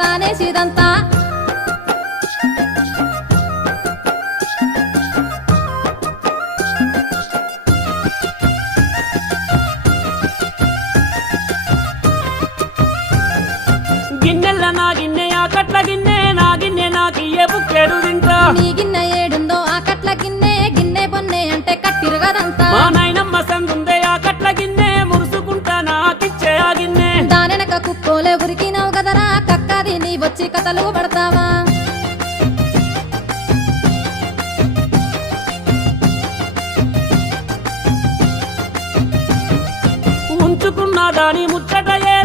తానేసిదంతా గిన్నెల నా గిన్నె ఆ కట్ల గిన్నె నా గిన్నె నాకియ్యే బుక్కెడు తింటా నీ గిన్నె ఏడుందో ఆ కట్ల గిన్నె గిన్నె బొన్నె అంటే కట్టిరుగదంతా మా నాయనమ్మ సందుందే ఆ కట్ల గిన్నె మురుసుకుంటా నాకిచ్చే ఆ గిన్నె దానెనక కుక్కోలే ఉరికినావు గదరా కక్కది నీ వచ్చి కథలు పడతావా ఉంచుకున్న దాని ముచ్చటయే